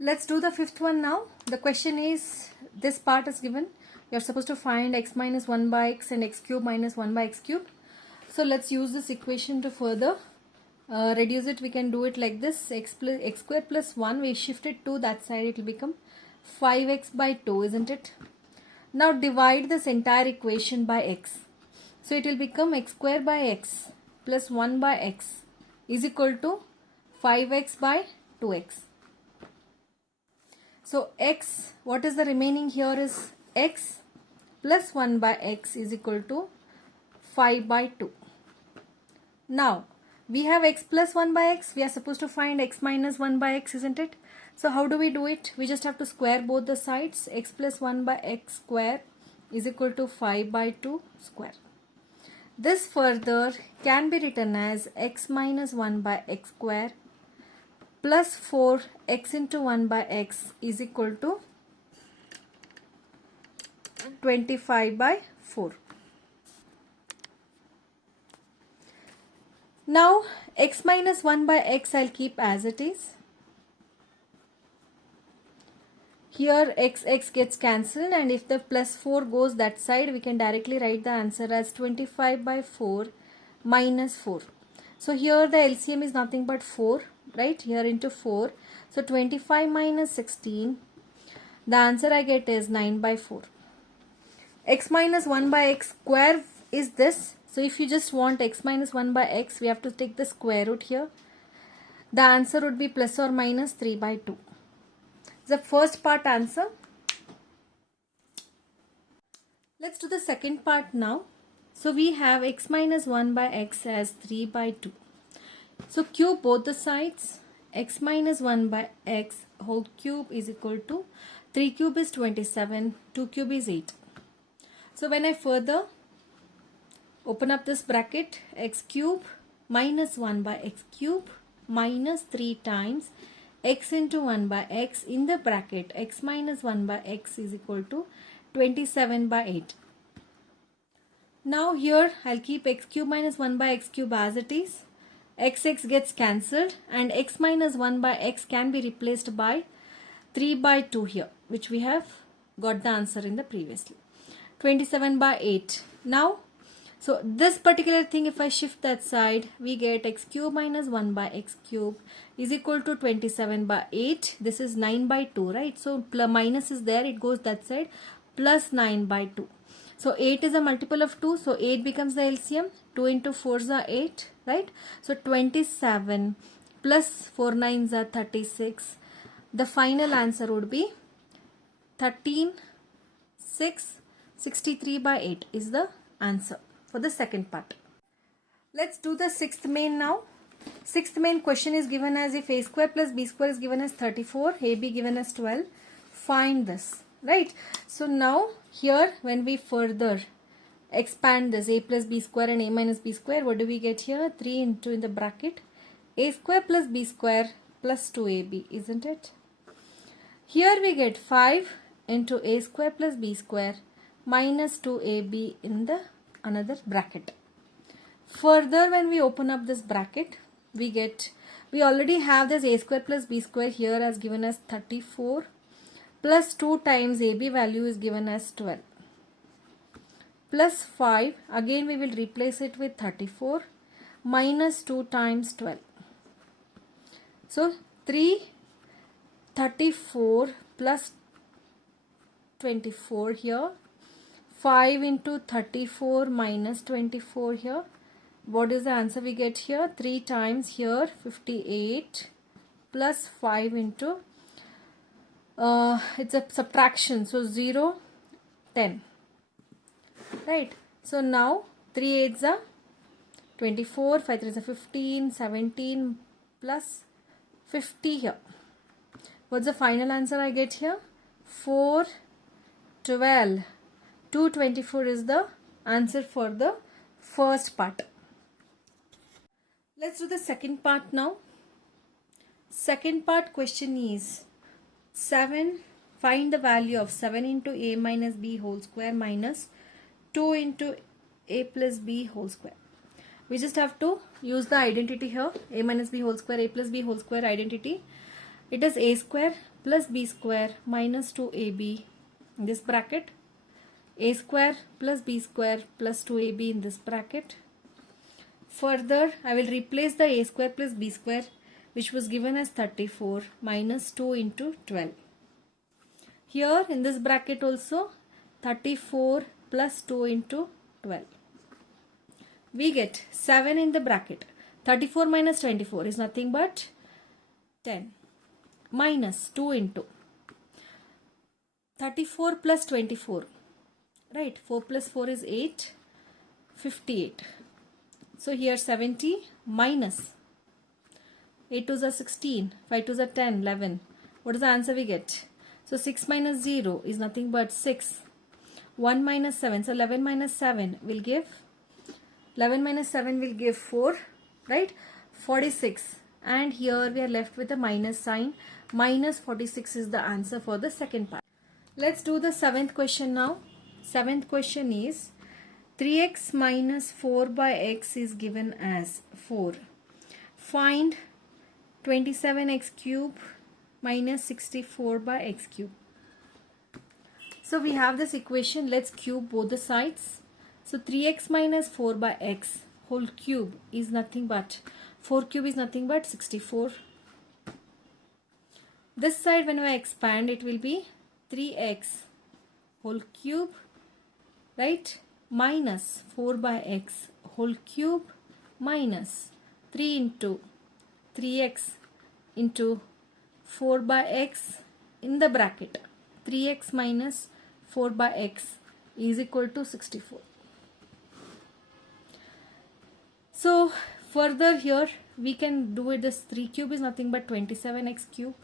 Let's do the fifth one now. The question is, this part is given. You're supposed to find x minus 1 by x and x cube minus 1 by x cube. So let's use this equation to further reduce it. We can do it like this. X square plus 1, we shift it to that side, it will become 5x by 2, isn't it? Now divide this entire equation by x. So it will become x square by x plus 1 by x is equal to 5x by 2x. So x, what is the remaining here is x plus 1 by x is equal to 5 by 2. Now we have x plus 1 by x. We are supposed to find x minus 1 by x, isn't it? So how do we do it? We just have to square both the sides. X plus 1 by x square is equal to 5 by 2 square. This further can be written as x minus 1 by x square plus 4x into 1 by x is equal to 25 by 4. Now x minus 1 by x I'll keep as it is. Here x gets cancelled, and if the plus 4 goes that side, we can directly write the answer as 25 by 4 minus 4. So here the LCM is nothing but 4, right? Here into 4. So 25 minus 16, the answer I get is 9 by 4. X minus 1 by x square is this. So if you just want x minus 1 by x, we have to take the square root here. The answer would be plus or minus 3 by 2. The first part answer. Let's do the second part now. So we have x minus 1 by x as 3 by 2. So cube both the sides. X minus 1 by x whole cube is equal to 3 cube is 27, 2 cube is 8. So when I further open up this bracket, x cube minus 1 by x cube minus 3 times x into 1 by x in the bracket x minus 1 by x is equal to 27 by 8. Now here I'll keep x cube minus 1 by x cube as it is. X gets cancelled, and x minus 1 by x can be replaced by 3 by 2 here, which we have got the answer in the previously. 27 by 8. Now so this particular thing, if I shift that side, we get x cube minus 1 by x cube is equal to 27 by 8. This is 9 by 2, right? So minus is there, it goes that side, plus 9 by 2. So 8 is a multiple of 2, so 8 becomes the LCM. 2 into 4 is 8, right? So 27 plus 4 9s are 36. The final answer would be 13, 6, 63 by 8 is the answer for the second part. Let's do the sixth main now. Sixth main question is given as if a square plus b square is given as 34, ab given as 12. Find this, right? So now here when we further expand this a plus b square and a minus b square, what do we get here? 3 into in the bracket a square plus b square plus 2ab, isn't it? Here we get 5 into a square plus b square minus 2ab in the another bracket. Further when we open up this bracket, we already have this a square plus b square here as given as 34 plus 2 times ab value is given as 12 plus 5, again we will replace it with 34 minus 2 times 12. So 34 plus 24 here, 5 into 34 minus 24 here. What is the answer we get here? 3 times here 58 plus 5 into it's a subtraction, so 0, 10, right? So now 3 8s are 24, 5 3s are 15, 17 plus 50 here. What's the final answer I get here? 4, 12. 224 is the answer for the first part. Let's do the second part now. Second part question is 7. Find the value of 7 into a minus b whole square minus 2 into a plus b whole square. We just have to use the identity here, a minus b whole square, a plus b whole square identity. It is a square plus b square minus 2ab in this bracket, a square plus b square plus 2ab in this bracket. Further, I will replace the a square plus b square which was given as 34 minus 2 into 12. Here in this bracket also 34 plus 2 into 12. We get 7 in the bracket. 34 minus 24 is nothing but 10 minus 2 into 34 plus 24. Right, 4 plus 4 is 8, 58. So here 70 minus 8 2s are 16, 5 2s are 10, 11. What is the answer we get? So 6 minus 0 is nothing but 6. 1 minus 7. So 11 minus 7 will give 4, right? 46. And here we are left with a minus sign. Minus 46 is the answer for the second part. Let's do the seventh question now. Seventh question is 3x minus 4 by x is given as 4. Find 27x cube minus 64 by x cube. So we have this equation. Let's cube both the sides. So 3x minus 4 by x whole cube is nothing but 4 cube is nothing but 64. This side when I expand it will be 3x whole cube, right, minus 4 by x whole cube minus 3 into 3x into 4 by x in the bracket. 3x minus 4 by x is equal to 64. So further here we can do it. This 3 cube is nothing but 27x cube.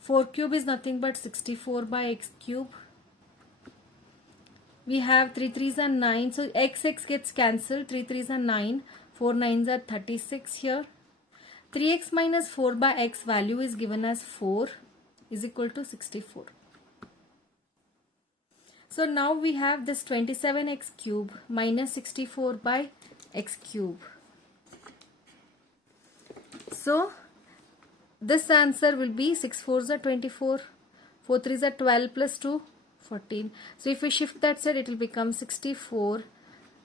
4 cube is nothing but 64 by x cube. We have 3 3s are 9. So x gets cancelled. 3 3s are 9. 4 9s are 36 here. 3x minus 4 by x value is given as 4 is equal to 64. So now we have this 27x cube minus 64 by x cube. So this answer will be 6 4s are 24, 4 3s are 12 plus 2, 14. So if we shift that side it will become 64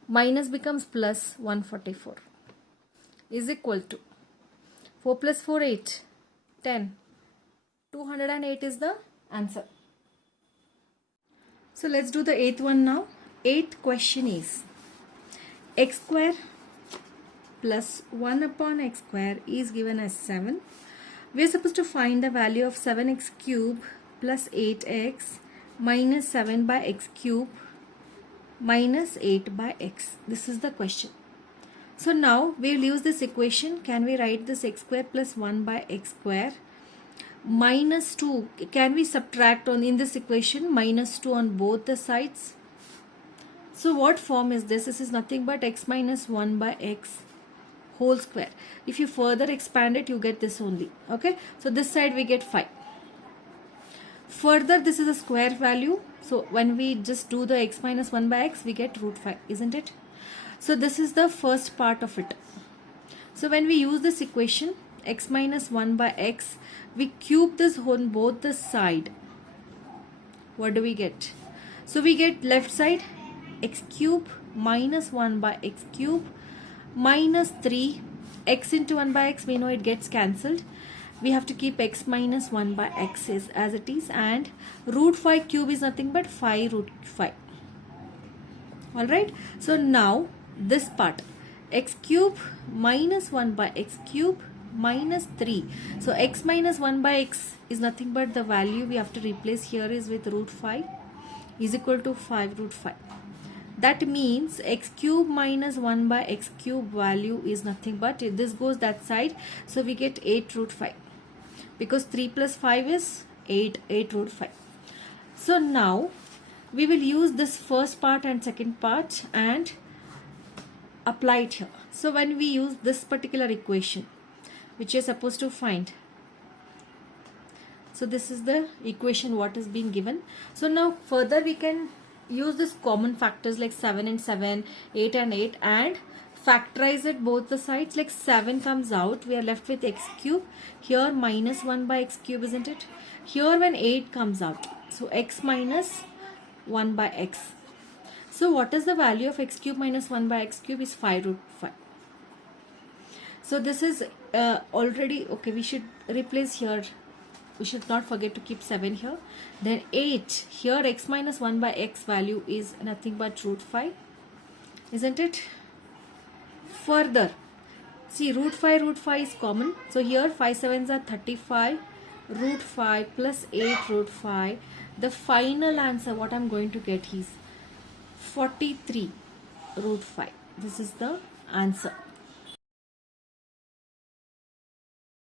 minus becomes plus 144 is equal to 4 plus 4 8, 10. 208 is the answer. So let's do the eighth one now. Eighth question is x square plus 1 upon x square is given as 7. We are supposed to find the value of 7x cube plus 8x minus 7 by x cube minus 8 by x. This is the question. So now we will use this equation. Can we write this x square plus 1 by x square minus 2? Can we subtract on in this equation minus 2 on both the sides? So what form is this? This is nothing but x minus 1 by x whole square. If you further expand it you get this only. Okay, so this side we get 5. Further this is a square value. So when we just do the x minus 1 by x we get root 5, isn't it? So this is the first part of it. So when we use this equation x minus 1 by x, we cube this on both the side. What do we get? So we get left side x cube minus 1 by x cube minus 3 x into 1 by x, we know it gets cancelled. We have to keep x minus 1 by x as it is, and root 5 cube is nothing but 5 root 5. Alright, so now this part x cube minus 1 by x cube minus 3. So x minus 1 by x is nothing but the value we have to replace here is with root 5 is equal to 5 root 5. That means x cube minus 1 by x cube value is nothing but this goes that side. So we get 8 root 5 because 3 plus 5 is 8 root 5. So now we will use this first part and second part and apply it here. So when we use this particular equation which you're supposed to find, so this is the equation what is being given. So now further we can use this common factors like 7 and 7, 8 and 8 and factorize it both the sides, like 7 comes out, we are left with x cube. Here minus 1 by x cube, isn't it? Here when 8 comes out, so x minus 1 by x. So what is the value of x cube minus 1 by x cube? Is 5 root 5. So this is already okay. We should replace here. We should not forget to keep 7 here. Then 8. Here x minus 1 by x value is nothing but root 5. Isn't it? Further, see root 5 is common. So here 5 sevens are 35. Root 5 plus 8 root 5. The final answer what I'm going to get is 43 root 5. This is the answer.